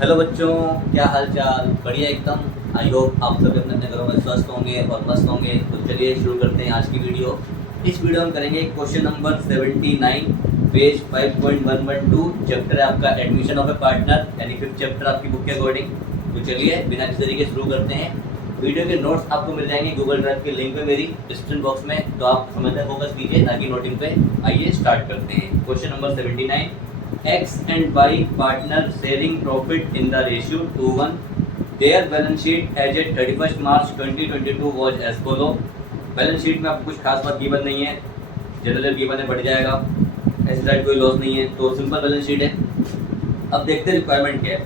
Hello बच्चों, क्या हाल चाल। बढ़िया एकदम। आई होप आप सभी अपने अपने घरों में स्वस्थ होंगे और मस्त होंगे। तो चलिए शुरू करते हैं आज की वीडियो। इस वीडियो में करेंगे क्वेश्चन नंबर 79, पेज 5.112। चैप्टर है आपका एडमिशन ऑफ ए पार्टनर, यानी फिफ्थ चैप्टर आपकी बुक के अकॉर्डिंग। तो चलिए बिना किसी तरीके शुरू करते हैं। वीडियो के नोट्स आपको मिल जाएंगे गूगल ड्राइव के लिंक पे मेरी डिस्क्रिप्शन बॉक्स में, तो आप समझने फोकस कीजिए ना कि नोटिंग पे। आइए स्टार्ट करते हैं। Question number 79, X and Y partner sharing profit in the ratio 2:1. Their balance sheet as at 31st March 2022 was as follow. Balance sheet में आपको कुछ खास बात गिवन नहीं है, जनरल गिवन है, बढ़ जाएगा। ऐसी साइड कोई लॉस नहीं है, तो सिंपल बैलेंस शीट है। अब देखते हैं रिक्वायरमेंट क्या है।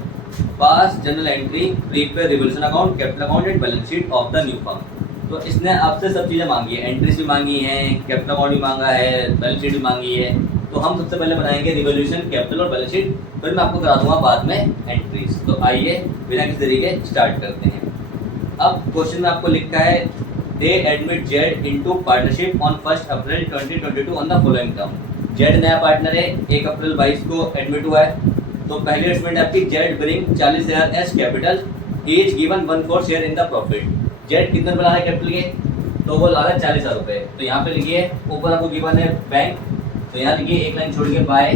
Pass journal entry, prepare revaluation account, capital account and balance sheet of the new firm. तो इसने आपसे सब चीज़ें मांगी है, एंट्रीज भी मांगी है, कैपिटल अकाउंट भी मांगा है, बैलेंस शीट भी मांगी है। तो हम सबसे पहले बनाएंगे रिवोल्यूशन, कैपिटल और बैलेंस शीट, फिर मैं आपको करा दूंगा बाद में एंट्रीज। तो आइए बिना किसी तरीके स्टार्ट करते हैं। अब क्वेश्चन में आपको लिखा है दे admit Z into partnership on 1 April 2022 on the following term. Z नया पार्टनर है, 1 अप्रैल 22 को एडमिट हुआ है। तो पहली स्टेटमेंट आपकी Z bring 40,000 as capital, he is given 1/4 share in the profit. Z कितने बना है कैपिटल के, तो वो ला रहा है 40,000 रुपये। तो यहाँ पे लिखिए, ऊपर आपको गिवन है बैंक, तो यहाँ लिखिए एक लाइन छोड़ के बाय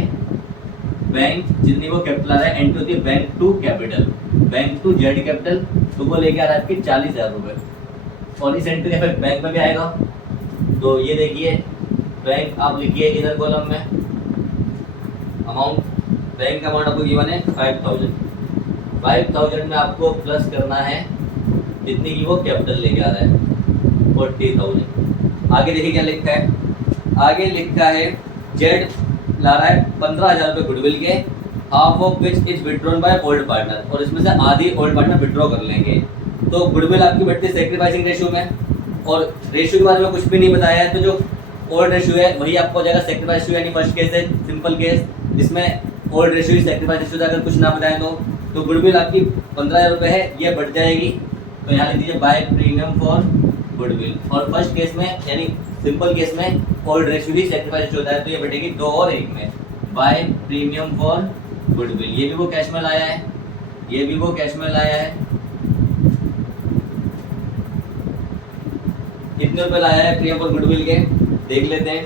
बैंक, जितनी वो कैपिटल आ रहा है एंट्री होती है bank to capital, bank to Z capital. तो वो लेके आ रहा है आपके 40,000 रुपये, और इस एंट्री का बैंक में भी आएगा। तो ये देखिए बैंक आप लिखिए इधर कॉलम में अमाउंट, बैंक का अमाउंट आपको गिवन है 5,000 में आपको प्लस करना है जितनी की वो कैपिटल लेके आ रहा है 40,000। आगे देखिए क्या लिखा है, आगे लिखा है जेड ला रहा है 15,000 रुपये गुडविल के, half of which is withdrawn by old partner, और इसमें से आधी ओल्ड पार्टनर विड्रॉ कर लेंगे। तो गुडविल आपकी बढ़ती है सेक्रीफाइसिंग रेशियो में, और रेशियो के बारे में कुछ भी नहीं बताया है। तो जो ओल्ड रेशियो है वही आपको हो जाएगा सेक्रीफाइस रेशियो, यानी फर्स्ट केस है सिंपल केस जिसमें ओल्ड रेशियो सेक्रीफाइस रेशियो अगर कुछ ना बताएं तो गुडविल आपकी 15,000 रुपये है, ये बढ़ जाएगी। तो यहाँ लिख दीजिए बाय प्रीमियम फॉर गुडविल, और फर्स्ट केस में यानी सिंपल केस में ओल्ड रेशियो ही सेक्रीफाइस होता है, तो ये बढ़ेगी 2 और 1 में, बाय प्रीमियम फॉर गुडविल। ये भी वो कैश में लाया है, ये भी वो कैश में लाया है। कितने रुपए लाया है प्रीमियम फॉर गुडविल के, देख लेते हैं।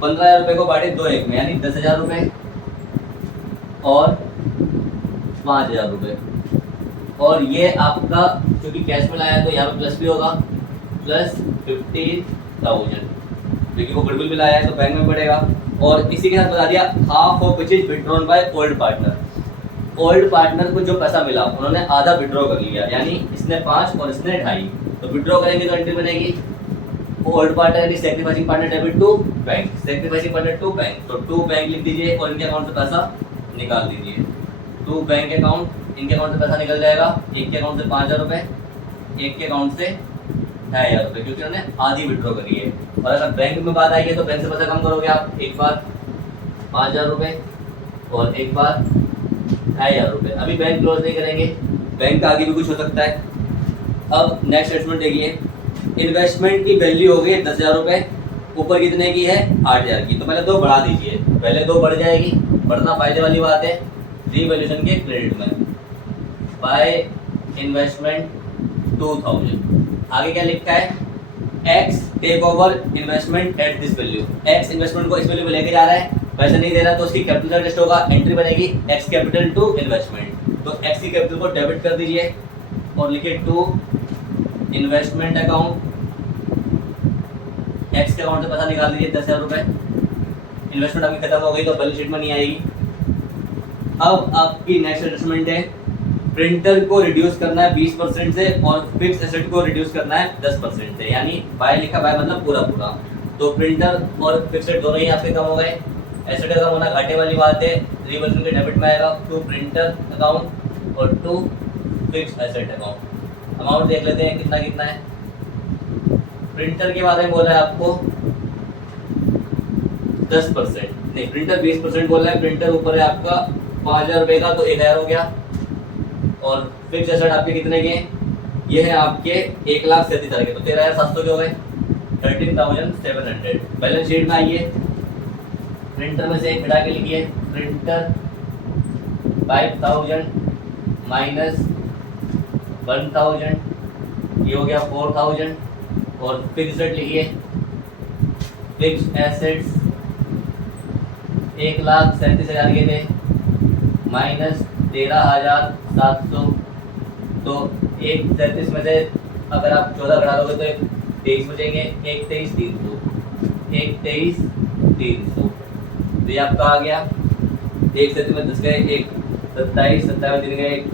15,000 रुपये को बांटे 2-1 में, यानी 10,000 रुपये और 5,000 रुपये। और ये आपका क्योंकि कैश में लाया है तो यहाँ पर प्लस भी होगा, प्लस 50,000, क्योंकि वो गुडविल भी लाया है तो बैंक में बढ़ेगा। और इसी के साथ बता दिया half of which is withdrawn by old partner. Old partner को जो पैसा मिला उन्होंने आधा विड्रॉ कर लिया, यानी इसने 5 और इसने 2.5, तो विड्रॉ करेंगे तो एंट्री बनेगी ओल्ड पार्टनर यानी sacrificing partner debit to bank, sacrificing partner to bank. तो टू बैंक लिख दीजिए और इनके अकाउंट से पैसा निकाल दीजिए। टू बैंक अकाउंट, इनके अकाउंट से पैसा निकल जाएगा, एक के अकाउंट से 5,000 रुपये, एक के अकाउंट से 2,500 रुपये, क्योंकि उन्होंने आधी विड्रॉ करी है। और अगर बैंक में बात आएगी तो बैंक से पैसा कम करोगे आप, एक बार 5,000 रुपये और एक बार 2,500 रुपये। अभी बैंक क्लोज नहीं करेंगे, बैंक का आगे भी कुछ हो सकता है। अब नेक्स्ट स्टेटमेंट देखिए, इन्वेस्टमेंट की वैल्यू हो गई 10,000 रुपये, ऊपर कितने की है 8,000 की, तो पहले 2 बढ़ा दीजिए, पहले 2 बढ़ जाएगी, बढ़ना फायदे वाली बात है रिवैल्यूएशन के क्रेडिट में। By investment 2,000। आगे क्या लिखा है, x take over investment at this value. X investment को इस वैल्यू पे लेके जा रहा है, पैसा नहीं दे रहा, तो उसकी कैपिटल एडजस्ट होगा, एंट्री बनेगी एक्स कैपिटल टू इन्वेस्टमेंट। तो एक्स की कैपिटल को डेबिट कर दीजिए और लिखिए टू इन्वेस्टमेंट अकाउंट, एक्स के अकाउंट से पैसा निकाल दीजिए 10,000 रुपये। इन्वेस्टमेंट आपकी खत्म हो गई तो बैलेंस शीट में नहीं आएगी। अब आपकी नेक्स्ट एडजस्टमेंट है, प्रिंटर को रिड्यूस करना है 20% से और फिक्स एसेट को रिड्यूस करना है 10% से, यानी बाय लिखा, बाय मतलब पूरा पूरा। तो प्रिंटर और फिक्स एसेट दोनों ही आपके कम हो गए, एसेट का कम होना घाटे वाली बात है, रिवॉल्यूशन के डेबिट में आएगा टू प्रिंटर अकाउंट और to fix asset account. Amount देख लेते हैं कितना कितना है। प्रिंटर के बारे में बोला है आपको 10%, नहीं प्रिंटर 20% बोला है, प्रिंटर ऊपर है आपका 5,000 रुपये का, तो 1,000 हो गया। और फिक्स एसेट आपके कितने के, ये है आपके 1,37,000 के, तो 13,700 के हो गए, 13,700। बैलेंस शीट में आइए, प्रिंटर में से एक हटा के लिखिए, प्रिंटर 5,000 माइनस 1000, ये हो गया 4000। और फिक्स्ड लिखिए, फिक्स्ड एसेट्स 1,37,000 के थे, माइनस 13,700। तो 1,37 में से अगर आप 14 घटा दोगे तो 23 बचेंगे, 1,23,300, 1,23,300। तो ये आपका आ गया। 1,37 में 10 गए, 1 27, 27 दिन गए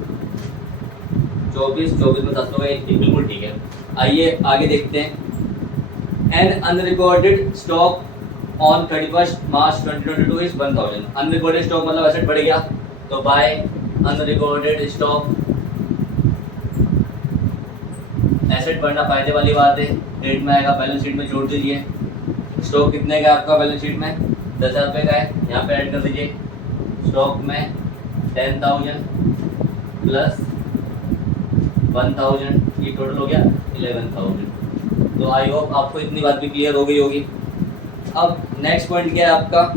24, 24 में 700 गए, बिल्कुल ठीक है। आइए आगे देखते हैं। An unrecorded stock on 31 March 2022 is 1000। Unrecorded stock मतलब एसेट बढ़ गया, तो बाय अनरिकॉर्डेड स्टॉक। एसेट बढ़ना फायदे वाली बात है, डेट में आएगा, बैलेंस शीट में जोड़ दीजिए। स्टॉक कितने का आपका बैलेंस शीट में? 10,000 रुपये का है, यहाँ पे ऐड कर दीजिए। स्टॉक में 10,000 प्लस 1,000, ये टोटल हो गया 11,000। तो आई होप आपको इतनी बात भी क्लियर हो गई होगी। अब नेक्स्ट पॉइंट क्या है आपका?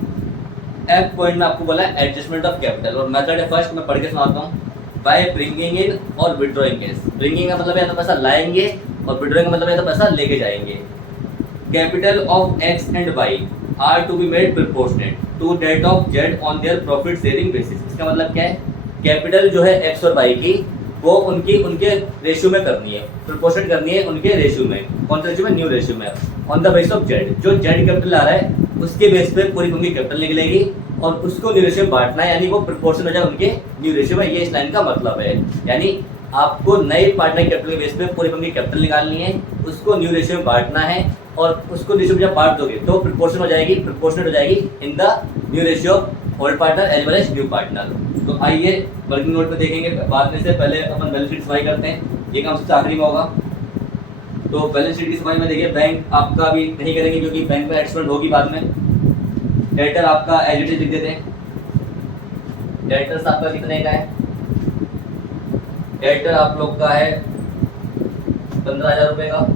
एफ पॉइंट में आपको बोला है एडजस्टमेंट ऑफ कैपिटल, और मेथड है फर्स्ट मैं पढ़ के सुनाता हूँ। बाय ब्रिंगिंग इन और विड्रॉइंग कैश। ब्रिंगिंग का मतलब है तो पैसा लाएंगे, और विड्रॉइंग का मतलब है तो पैसा लेके जाएंगे। Capital of x and y are to be made proportionate to that of Z on their profit sharing basis. इसका मतलब क्या है? कैपिटल जो है एक्स और वाई की, वो उनके रेशियो में करनी है, प्रोपोर्शनेट करनी है उनके रेशियो में। कौन सा रेशियो में? न्यू रेशियो में, on the base of Z. जो जेड कैपिटल आ रहा है उसके बेस पे पूरी उनकी कैपिटल निकलेगी, और उसको न्यू रेशियो में बांटना है, यानी वो प्रोपोर्शन हो जाए उनके न्यू रेशियो में। ये इस लाइन का मतलब है, यानी आपको नए पार्टनर कैपिटल के बेस पे पूरी उनकी कैपिटल निकालनी है, उसको न्यू रेशियो में बांटना है, और उसको रेशियो में जब बांट दोगे तो प्रोपोर्शन हो जाएगी, प्रोपोर्शनेट हो जाएगी in the new ratio of old partner as well as new partner. तो आइए वर्किंग नोट पे देखेंगे बाद में, से पहले अपन बैलेंस शीट सफाई करते हैं, ये काम सबसे आखिरी में होगा। तो बैलेंस शीट की सफाई में देखिए, बैंक आपका अभी नहीं करेंगे क्योंकि बैंक में एडजस्टमेंट होगी बाद में। डेटर आपका एज इट इज लिख देते हैं। डेटर्स आपका कितने का है? डेटर आप लोग का है 15,000 रुपये का।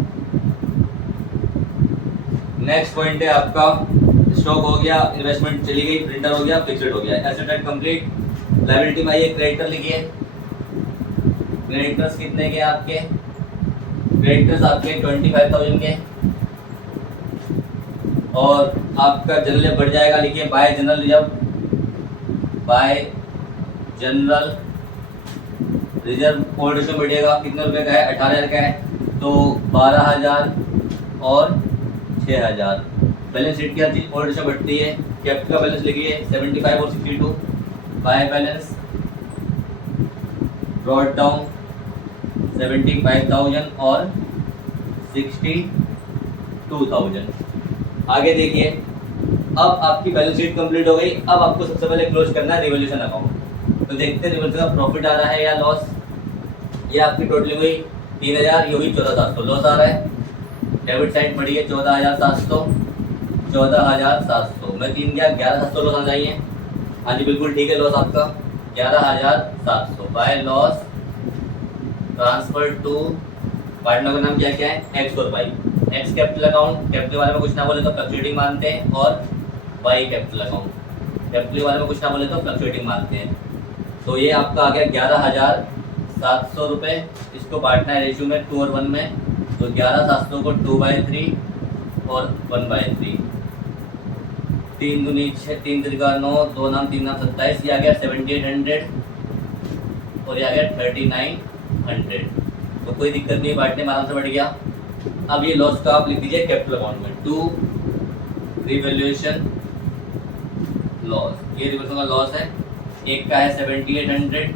नेक्स्ट पॉइंट है आपका स्टॉक हो गया, इन्वेस्टमेंट चली गई, प्रिंटर हो गया, फिक्स्ड हो गया, एसेट एंड कंप्लीट। लायबिलिटी में आइए, क्रेडिटर लिखिए। क्रेडिटर्स कितने के आपके? क्रेडिटर्स आपके 25,000 के। और आपका जनरल बढ़ जाएगा, लिखिए by general reserve. By general reserve old ratio बढ़िएगा, कितने रुपए का है? 18,000 का है, तो 12,000 और 6,000। बैलेंस शीट की हर चीज ओल्ड रेशियो बढ़ती है। कैपिटल का बैलेंस लिखिए 75 और 62। बाय बैलेंस ब्रॉट डाउन 75,000 और 62,000। आगे देखिए, अब आपकी बैलेंस शीट कंप्लीट हो गई। अब आपको सबसे पहले क्लोज करना है रिवॉल्यूशन अकाउंट। तो देखते हैं रिवॉल्यूशन का प्रॉफिट आ रहा है या लॉस। ये आपकी टोटलिंग हुई 3,000, ये हुई 14,700, लॉस आ रहा है। डेबिट साइड बढ़ी है 14,700, 14,700 में 3 गया 11,700 लॉस आ जाइए। हाँ जी बिल्कुल ठीक है, लॉस आपका 11,700 by loss transfer to partner का नाम क्या क्या है? एक्स और y. X capital account, capital के बारे में कुछ ना बोले तो फ्लक्चुएटिंग मानते हैं, और वाई कैपिटल अकाउंट, कैपिटल के बारे में कुछ ना बोले तो फ्लक्चुएटिंग मानते हैं। तो ये आपका आ गया 11,700 रुपये। इसको बांटना है रेशियो में 2 और 1 में, तो 11,700 को 2/3 और 1/3। 3 दूनी 6, 3 त्रिका 9, 2 नाम 3 नाम 27। ये आ गया 7,800 और ये आ गया 3,900। तो कोई दिक्कत नहीं, बांटने में आराम से बढ़ गया। अब ये लॉस का आप लिख दीजिए कैपिटल अकाउंट में, टू रिवैल्यूएशन लॉस। ये रिवैल्यूएशन का लॉस है, एक का है 7,800,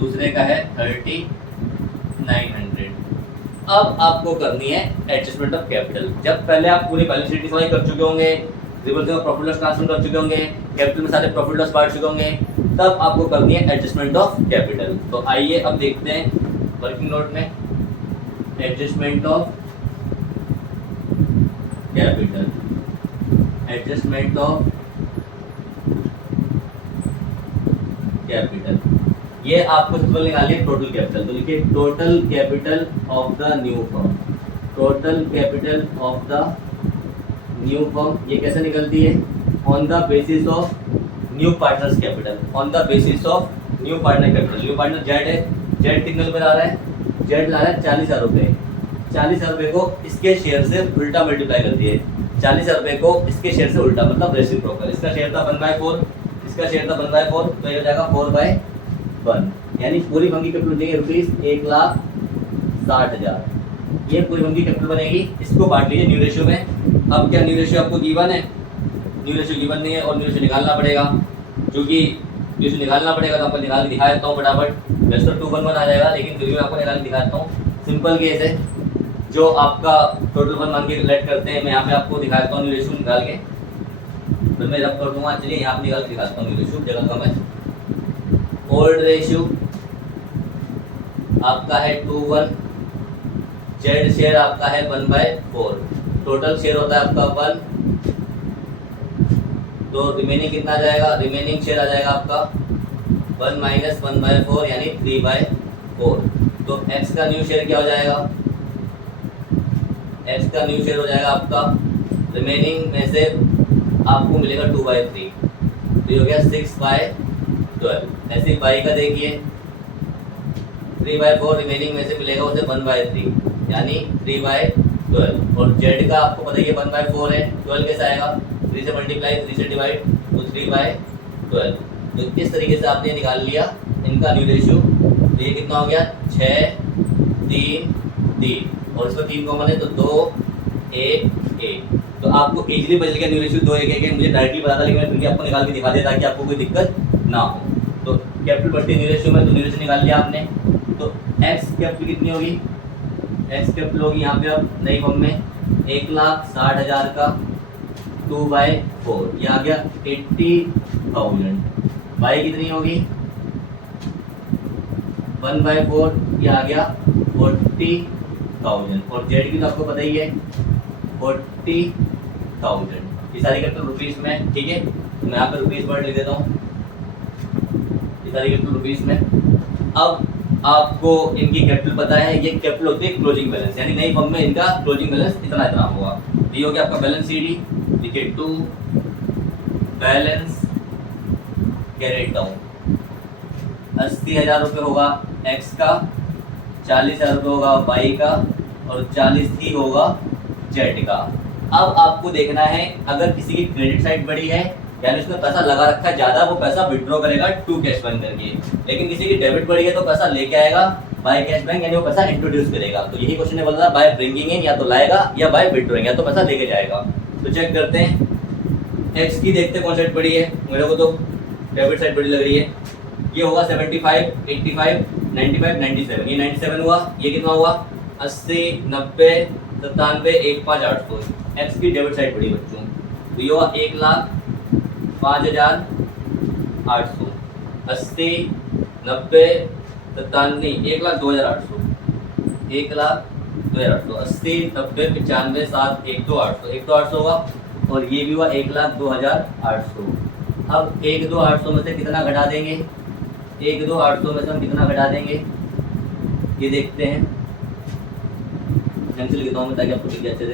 दूसरे का है 3,900। अब आपको करनी है एडजस्टमेंट ऑफ कैपिटल। जब पहले आप पूरी बैलेंस शीट की सफाई कर चुके होंगे, रिवॉल्यूशन का प्रॉफिट लॉस ट्रांसफर कर चुके होंगे, कैपिटल में सारे प्रॉफिट लॉस बांट चुके होंगे, तब आपको करनी है एडजस्टमेंट ऑफ कैपिटल। तो आइए अब देखते हैं वर्किंग नोट में adjustment of capital. Adjustment of capital, ये आपको सबसे पहले निकालनी है टोटल कैपिटल। तो लिखिए total capital of the new firm. Total capital of the new firm ये कैसे निकलती है? On the basis of new partners capital. On the basis of new partner capital, new partner Z है, Z कितने रुपए ला रहा है, जेड ला रहा है 40,000 रुपये। 40,000 रुपये को इसके शेयर से उल्टा मल्टीप्लाई कर दिए, 40,000 रुपये को इसके शेयर से उल्टा, मतलब रेसिप्रोकल। इसका शेयर था 1/4, इसका शेयर था 1/4, तो ये हो जाएगा 4/1, यानी पूरी फर्म की कैपिटल हो जाएगी ₹1,60,000। ये पूरी फर्म की कैपिटल बनेगी। इसको बांट लीजिए न्यू रेशियो में। अब क्या न्यू रेशियो आपको गिवन है, न्यू रेशियो गिवन नहीं है और न्यू रेशियो निकालना पड़ेगा, क्योंकि न्यू रेशियो निकालना पड़ेगा तो आपको निकाल के दिखा देता हूँ फटाफट। वैसे तो 211 आ जाएगा, लेकिन फिर भी आपको निकाल के दिखाता हूँ। सिंपल केस है, जो आपका टोटल फंड मान के रिलेट करते हैं, मैं यहाँ पे आपको दिखाता हूँ न्यू रेशियो निकाल के, फिर मैं रब कर दूंगा। चलिए यहाँ पे निकाल के दिखाता हूँ न्यू रेशियो, जगह कम है। ओल्ड रेशियो आपका है 2:1, जेड शेयर आपका है 1/4, टोटल शेयर होता है आपका 1, तो रिमेनिंग कितना आ जाएगा, रिमेनिंग शेयर आ जाएगा आपका 1 - 1/4 यानी 3/4। तो एक्स का न्यू शेयर क्या हो जाएगा, एक्स का न्यू शेयर हो जाएगा आपका, रिमेनिंग में से आपको मिलेगा 2/3, तो ये हो गया 6/12। ऐसे वाई का देखिए 3/4, रिमेनिंग में से मिलेगा उसे 1/3 यानी 3/12। और जेड का आपको पता ही है 1/4 है, 12 कैसे आएगा, 3 से मल्टीप्लाई, 3 से डिवाइड, तो 3/12। तो इस तरीके से आपने निकाल लिया इनका न्यू रेशियो। तो ये कितना हो गया 6, 3, 3 और इसको 3 कॉमन है तो 2, 1, 1। तो आपको इजीली बच गया न्यू रेशियो 2, 1, 1। मुझे डायरेक्टली पता था, लेकिन मैं फिर भी आपको निकाल के दिखा देता ताकि आपको कोई दिक्कत ना हो। तो कैपिटल बढ़ती न्यू रेशियो में, तो न्यू रेशियो निकाल लिया आपने। तो एक्स कैपिटल कितनी होगी, एक्स कैपिटल होगी यहाँ पे अब नई फॉर्म में 1,60,000 का 2/4, ये आ गया 80,000। वाई कितनी होगी 1/4, ये आ गया 40,000। और जेड की तो आपको पता ही है 40,000। ये सारी कैपिटल रुपीस में, ठीक है। तो मैं यहाँ पे रुपीस वर्ड लिख देता हूँ, ये सारी कैपिटल रुपीस में। अब आपको इनकी कैपिटल पता है, ये कैपिटल होती है क्लोजिंग बैलेंस, यानी नई फर्म में इनका क्लोजिंग बैलेंस इतना इतना होगा। ये हो गया आपका बैलेंस सीडी, देखिए 2 बैलेंस कैरेट डाउन 80,000 रुपये होगा एक्स का, 40,000 रुपये होगा वाई का और 40 ही होगा जेड का। अब आपको देखना है अगर किसी की क्रेडिट साइड बड़ी है, यानी उसने पैसा लगा रखा है ज़्यादा, वो पैसा विड्रॉ करेगा टू कैश बैंक करके। लेकिन किसी की डेबिट बढ़ी है तो पैसा लेके आएगा बाय कैश बैंक, यानी वो पैसा इंट्रोड्यूस करेगा। तो यही क्वेश्चन ने बोला था, बाय ब्रिंगिंग इन या तो लाएगा या बाय विड्रॉइंग, या तो पैसा लेके जाएगा। तो चेक करते हैं एक्स की, देखते हैं कौन साइड बड़ी है। मेरे को तो डेबिट साइड बड़ी लग रही है। ये होगा 75, 85, 95, 97। ये 97 हुआ। ये कितना हुआ 80, 90, 97, 1,5,800। एक्स की डेबिट साइड बड़ी बच्चों, तो ये हुआ 1,05,800। 80, 90, 97, 1,02,800, 1,02,800, 80, 90, 95, 7, 1,02,800, 1,02,800 होगा। और ये भी हुआ 1,02,800। अब 1,02,800 में से कितना घटा देंगे, 1,02,800 में से हम कितना घटा देंगे ये देखते हैं। कैंसिल लिखता हूँ मैं ताकि आपको दिख जाए अच्छे से।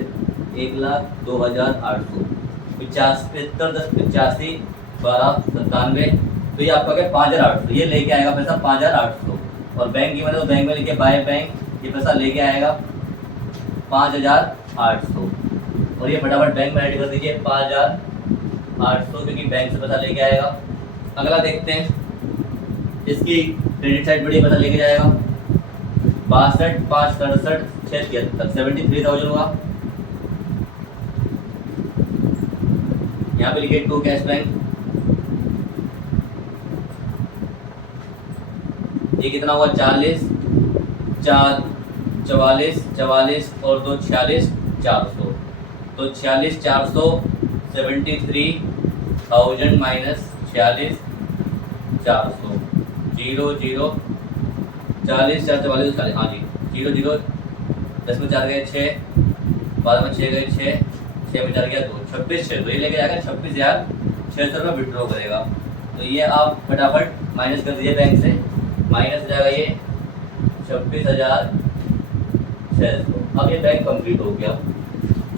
1,02,800, 50, 10, 85, 12, 97, तो ये आपका क्या 5,800। ये लेके आएगा पैसा 5,800। और बैंक की मैंने तो बैंक में लिखे बाय बैंक, ये पैसा लेके आएगा 5,800। और ये फटाफट बैंक में ऐड कर दीजिए 5,800, क्योंकि बैंक से पैसा लेके आएगा। अगला देखते हैं, इसकी क्रेडिट साइड बड़ी पैसा लेके जाएगा 62, 5, 67, 6, 73, 73,000 हुआ। यहाँ पे लिखिए टू कैश बैंक, ये कितना हुआ 40, 4, 44, 44 और 2, 46, 400। तो 46, 400, 73,000 माइनस 46, 400, 0, 0, 40, 4, 44, 40, हाँ जी 0, 0, 10 में 4 गए 6, 12 में 6 गए 6, 6 में 4 गया 2, 26,600। तो ये लेके जाएगा 26,600 रुपये विड्रॉ करेगा। तो ये आप फटाफट माइनस कर दीजिए बैंक से, माइनस हो जाएगा ये 26,600। अब ये बैंक कंप्लीट हो गया।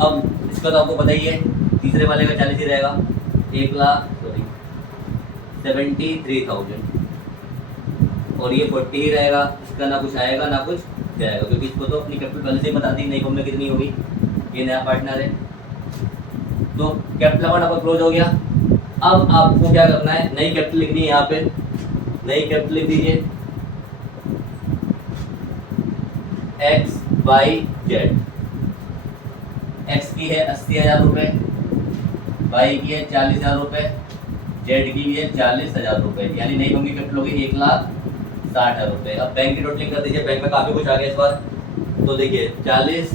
अब इसका तो आपको पता ही है, तीसरे वाले का 40 ही रहेगा, 73,000। और ये 40 ही रहेगा, इसका ना कुछ आएगा ना कुछ जाएगा, क्योंकि इसको तो अपनी कैपिटल पहले से ही बता दी नई फॉर्म में कितनी होगी। ये नया पार्टनर है, तो कैपिटल अकाउंट आपका क्लोज हो गया। अब आपको क्या करना है, नई कैपिटल लिखनी है, यहाँ पे नई कैपिटल लिख दीजिए XYZ। एक्स की है 80,000 रुपये, वाई की है 40,000 रुपये, जेड की भी है 40,000 रुपये, यानी नई फर्म की कैपिटल होगी 1,60,000 रुपये। अब बैंक की टोटलिंग कर दीजिए, बैंक में काफ़ी कुछ आ गया इस बार। तो देखिए 40,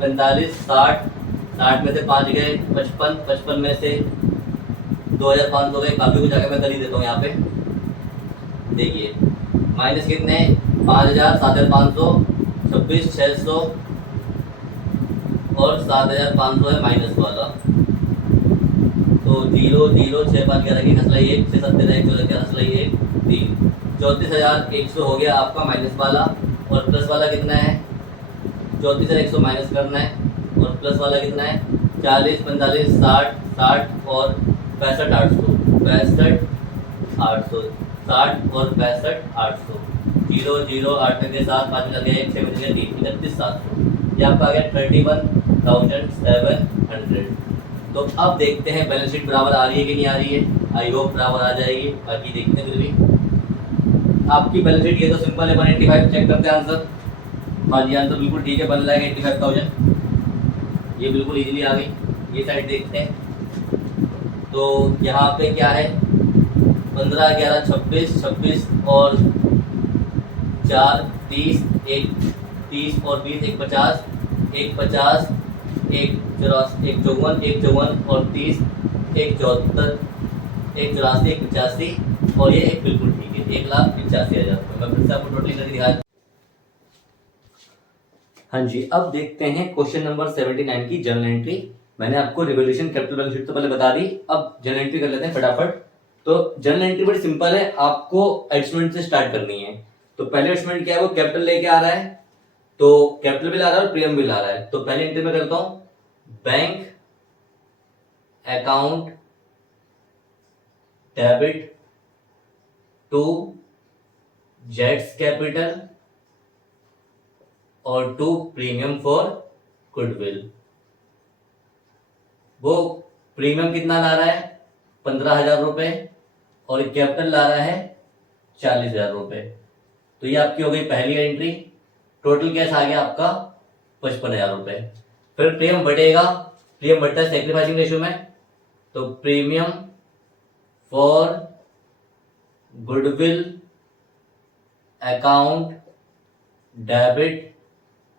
45, 60, 60 में से 5 गए 55, 55 में से 2,500 गए, काफ़ी कुछ आ गया। मैं कर ही देता हूँ यहाँ पे, देखिए माइनस कितने 5,000, 7,500, 26,600 और 7,500 है माइनस वाला, तो 0 0 6 5 11 की खसलाई 1 6 7 13 1 14 की खसलाई 1 3, 34,100 हो गया आपका माइनस वाला। और प्लस वाला कितना है 34,100 माइनस करना है, और प्लस वाला कितना है 40 45 60 60 और 65,800 65,800 60 और 65,800 0 0 8 में 7 5 में 1 6 में 3 39,700, ये आपका आ गया 31,700। तो अब देखते हैं बैलेंस शीट बराबर आ रही है कि नहीं आ रही है। आई होप बराबर आ जाएगी, बाकी देखते हैं। फिर भी आपकी बैलेंस शीट ये तो सिंपल है, 185 चेक करते हैं आंसर। हाँ जी आंसर बिल्कुल ठीक है, बन जाएगा 85,000, ये बिल्कुल इजीली आ गई। ये साइड देखते हैं, तो यहाँ पे क्या है 15 11 26 26 और 4 30 1 30 और 20 1 50 1 50 1 54 1 54 1 54 और 30 1 74 1 84 1 85 और ये एक बिल्कुल ठीक है 1,85,000 रुपये। मैं फिर से आपको टोटली करके दिखा। हाँ जी, अब देखते हैं क्वेश्चन नंबर 79 की जर्नल एंट्री। मैंने आपको रिवोल्यूशन कैपिटल बैलेंस शीट तो पहले बता दी, अब जर्नल एंट्री कर लेते हैं फटाफट। तो जर्नल एंट्री बड़ी सिंपल है, आपको एडजस्टमेंट से स्टार्ट करनी है। तो पहले एडजस्टमेंट क्या है, वो कैपिटल लेके आ रहा है, तो कैपिटल बिल आ रहा है और प्रीमियम बिल आ रहा है। तो पहले एंट्री में करता हूं बैंक अकाउंट डेबिट टू जेड्स कैपिटल और टू प्रीमियम फॉर गुडविल। वो प्रीमियम कितना ला रहा है 15,000 रुपए और कैपिटल ला रहा है 40,000 रुपए। तो ये आपकी हो गई पहली एंट्री। टोटल कैश आ गया आपका 55,000 रुपए। फिर प्रीमियम बढ़ेगा, प्रीमियम बढ़ता है सेक्रीफाइसिंग रेशियो में, तो premium for goodwill account debit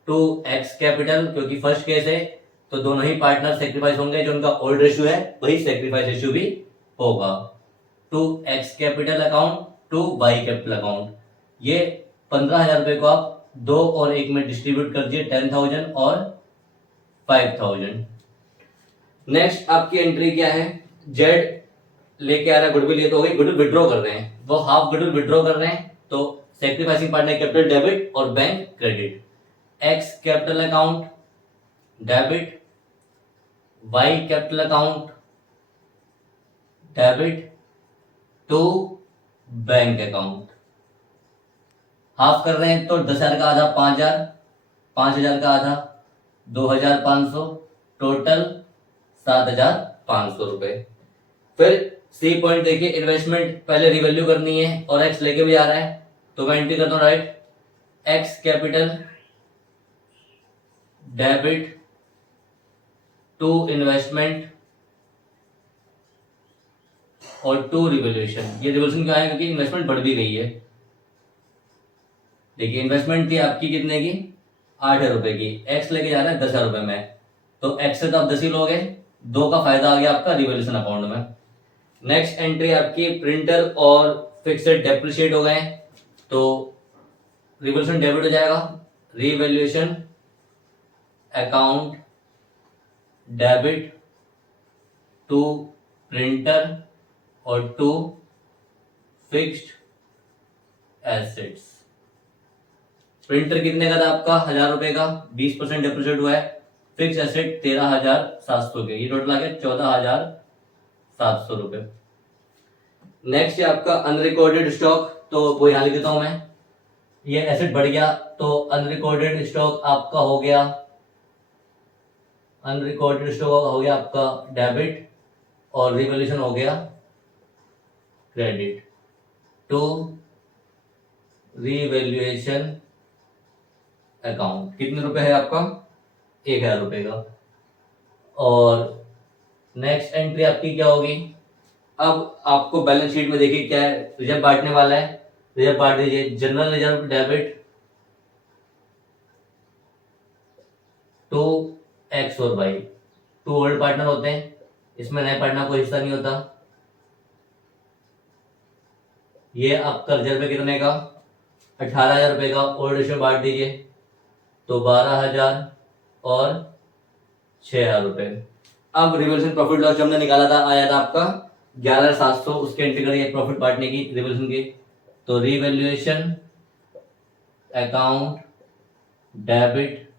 to x capital, क्योंकि फर्स्ट केस है तो दोनों ही पार्टनर सेक्रीफाइस होंगे, जो उनका ओल्ड रेशियो है वही सेक्रीफाइस रेशियो भी होगा। To x capital account to y capital account. ये 15,000 रुपए को आप 2 और 1 में डिस्ट्रीब्यूट कर दिए, 10,000 और 5,000। नेक्स्ट आपकी एंट्री क्या है, जेड लेके आ रहा है गुडविल, ये तो हो गई गुडविल विड्रॉ कर रहे हैं, वो हाफ गुडविल विड्रॉ कर रहे हैं, तो सेक्रीफाइसिंग पार्टनर कैपिटल डेबिट और bank credit. X capital account debit, y capital account debit to bank account. Half कर रहे हैं तो 10,000 का आधा 5,000, 5,000 का आधा 2,500, टोटल 7,500 रुपए। फिर सी पॉइंट देखिए, इन्वेस्टमेंट पहले रिवैल्यू करनी है और एक्स लेके भी आ रहा है, तो मैं एंट्री करता हूं right, x capital debit to investment और टू रिवोल्यूशन। ये रिवोल्यूशन क्यों आया, क्योंकि इन्वेस्टमेंट बढ़ भी गई है। देखिए इन्वेस्टमेंट थी आपकी कितने की 8,000 रुपए की, एक्स लेके जा रहा है 10,000 रुपए में, तो एक्स से तो आप 10 ही लोगे, 2 का फायदा आ गया आपका रिवोल्यूशन अकाउंट में। नेक्स्ट एंट्री आपकी प्रिंटर और फिक्स्ड डेप्रिशिएट हो गए, तो रिवोल्यूशन डेबिट हो जाएगा, revaluation account debit to printer और टू फिक्स्ड एसेट्स। प्रिंटर कितने का था आपका 1,000 रुपए का, 20% डेप्रिशिएट हुआ है, फिक्स एसेट 13,700 के, ये टोटल आ गया 14,700 रुपए। नेक्स्ट है आपका अनरिकॉर्डेड स्टॉक, तो वो यहाँ लिख देता हूँ मैं। ये एसेट बढ़ गया तो अनरिकॉर्डेड स्टॉक आपका हो गया, अनरिकॉर्डेड स्टॉक हो गया आपका डेबिट और रिवैल्यूएशन हो गया क्रेडिट। टू रिवैल्यूएशन अकाउंट कितने रुपए है आपका? 1000 रुपए का। और नेक्स्ट एंट्री आपकी क्या होगी? अब आपको बैलेंस शीट में देखिए क्या है, रिजर्व बांटने वाला है, रिजर्व बांट दीजिए। General reserve debit to x और वाई, टू ओल्ड पार्टनर होते हैं, इसमें नए पार्टनर कोई हिस्सा नहीं होता। ये आपका रिजर्व है कितने का? 18,000 रुपए का। ओल्ड इश्यू बांट दीजिए तो 12,000 और 6,000 रुपए। अब रिवॉल्यूशन प्रॉफिट लॉस जो हमने निकाला था आया था आपका 11,700, उसके एंट्री करिए प्रॉफिट बांटने की रिवॉल्यूशन की। तो revaluation account debit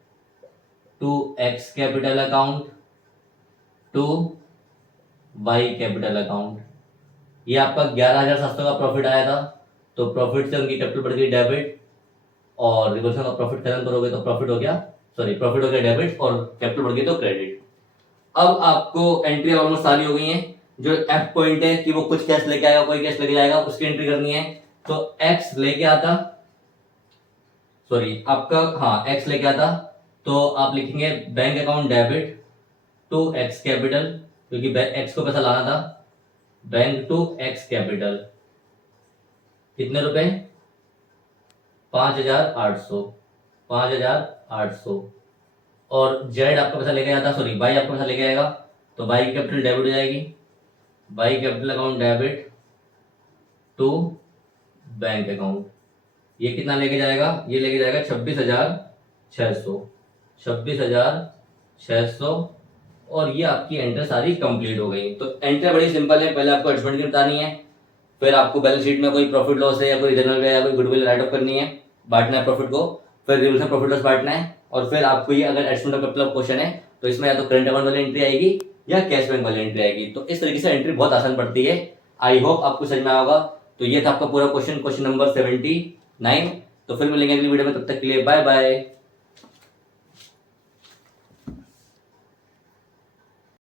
to x capital account to y capital account. ये आपका 11,700 का प्रॉफिट आया था, तो प्रॉफिट से उनकी कैपिटल बढ़ गई डेबिट, और रिवॉल्यूशन का प्रॉफिट खत्म करोगे तो प्रॉफिट हो गया, सॉरी प्रॉफिट हो गया डेबिट और कैपिटल बढ़ गई तो क्रेडिट। अब आपको एंट्री ऑलमोस्ट सारी हो गई हैं। जो एफ पॉइंट है कि वो कुछ कैश लेके आएगा कोई कैश लेके जाएगा, उसकी एंट्री करनी है। तो एक्स लेके आता, सॉरी आपका हाँ एक्स लेके आता, तो आप लिखेंगे bank account debit to x capital, क्योंकि एक्स को पैसा लाना था, बैंक टू एक्स कैपिटल। कितने रुपए? 5,800, 5,800। और जेड आपका पैसा लेके आता, सॉरी बाई आपका पैसा लेके आएगा, तो बाई की कैपिटल डेबिट हो जाएगी, y capital account debit to bank account. ये कितना लेके जाएगा? ये लेके जाएगा 26,600, 26,600। और ये आपकी एंट्री सारी कंप्लीट हो गई। तो एंट्री बड़ी सिंपल है, पहले आपको एडजस्टमेंट की बतानी है, फिर आपको बैलेंस शीट में कोई प्रॉफिट लॉस है या कोई जनरल है या कोई गुडविल राइट ऑफ करनी है, बांटना है प्रॉफिट को, फिर रिवॉल्यूशन प्रॉफिट लॉस बांटना है, और फिर आपको ये अगर एडजस्टमेंट ऑफ कैपिटल क्वेश्चन है तो इसमें या तो करंट अकाउंट वाली एंट्री आएगी या कैश बैंक वाली एंट्री आएगी। तो इस तरीके से एंट्री बहुत आसान पड़ती है। आई होप आपको समझ में आया होगा। तो ये था आपका पूरा क्वेश्चन नंबर 79। तो फिर मिलेंगे अगली वीडियो में, तब तक के लिए बाय बाय।